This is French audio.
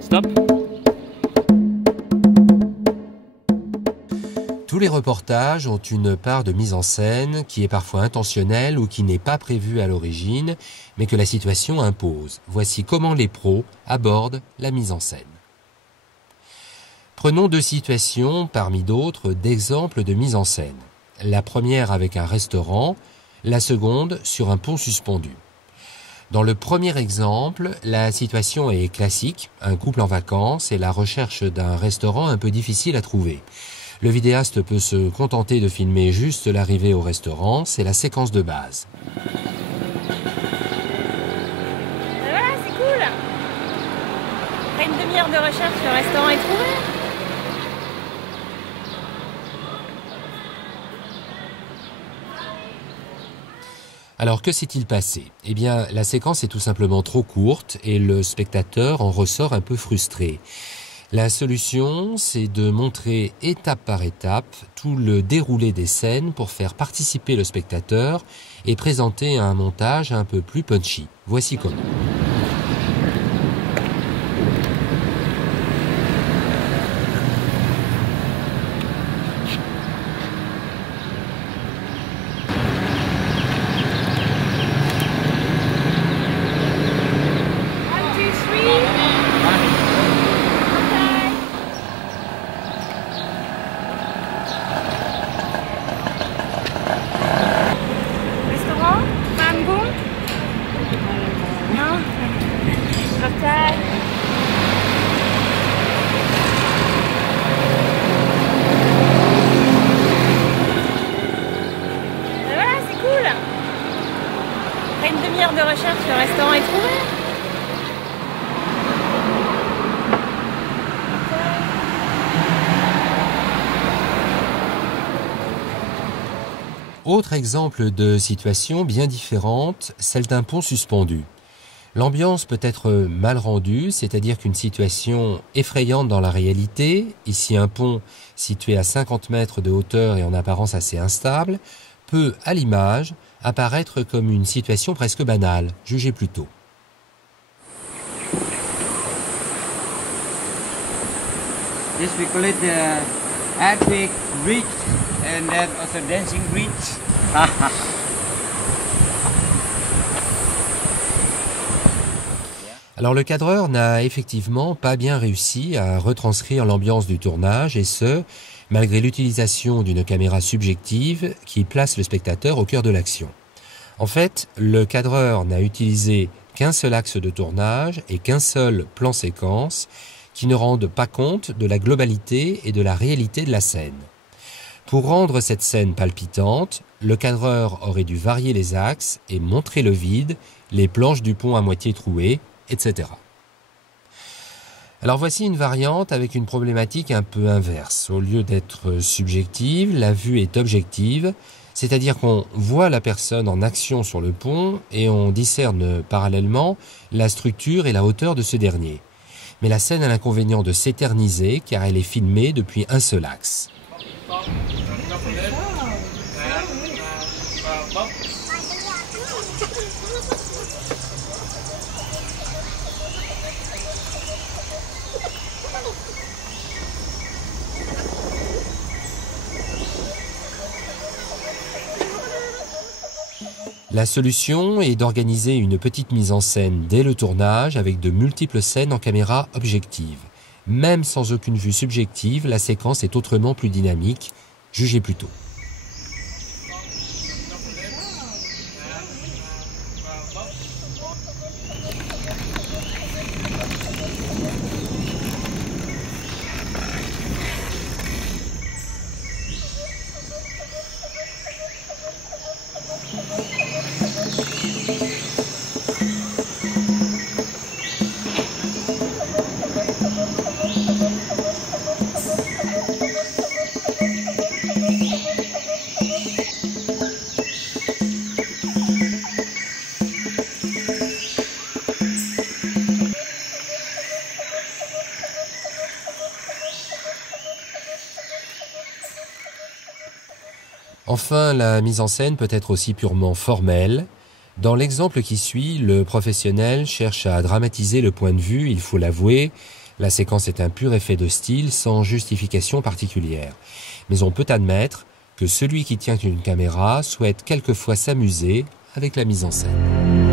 Stop. Tous les reportages ont une part de mise en scène qui est parfois intentionnelle ou qui n'est pas prévue à l'origine, mais que la situation impose. Voici comment les pros abordent la mise en scène. Prenons deux situations, parmi d'autres, d'exemples de mise en scène. La première avec un restaurant, la seconde sur un pont suspendu. Dans le premier exemple, la situation est classique, un couple en vacances et la recherche d'un restaurant un peu difficile à trouver. Le vidéaste peut se contenter de filmer juste l'arrivée au restaurant, c'est la séquence de base. Voilà, c'est cool. Après une demi-heure de recherche, le restaurant est trouvé. Alors que s'est-il passé? Eh bien, la séquence est tout simplement trop courte et le spectateur en ressort un peu frustré. La solution, c'est de montrer étape par étape tout le déroulé des scènes pour faire participer le spectateur et présenter un montage un peu plus punchy. Voici comment. Voilà, c'est cool. Après une demi-heure de recherche, le restaurant est trouvé. Autre exemple de situation bien différente, celle d'un pont suspendu. L'ambiance peut être mal rendue, c'est-à-dire qu'une situation effrayante dans la réalité, ici un pont situé à 50 mètres de hauteur et en apparence assez instable, peut, à l'image, apparaître comme une situation presque banale. Jugez plutôt. This we call it the earthquake bridge and then also dancing bridge. Alors le cadreur n'a effectivement pas bien réussi à retranscrire l'ambiance du tournage et ce, malgré l'utilisation d'une caméra subjective qui place le spectateur au cœur de l'action. En fait, le cadreur n'a utilisé qu'un seul axe de tournage et qu'un seul plan séquence qui ne rendent pas compte de la globalité et de la réalité de la scène. Pour rendre cette scène palpitante, le cadreur aurait dû varier les axes et montrer le vide, les planches du pont à moitié trouées, etc. Alors voici une variante avec une problématique un peu inverse. Au lieu d'être subjective, la vue est objective, c'est-à-dire qu'on voit la personne en action sur le pont et on discerne parallèlement la structure et la hauteur de ce dernier. Mais la scène a l'inconvénient de s'éterniser car elle est filmée depuis un seul axe. La solution est d'organiser une petite mise en scène dès le tournage avec de multiples scènes en caméra objective. Même sans aucune vue subjective, la séquence est autrement plus dynamique. Jugez plutôt. Enfin, la mise en scène peut être aussi purement formelle. Dans l'exemple qui suit, le professionnel cherche à dramatiser le point de vue, il faut l'avouer. La séquence est un pur effet de style sans justification particulière. Mais on peut admettre que celui qui tient une caméra souhaite quelquefois s'amuser avec la mise en scène.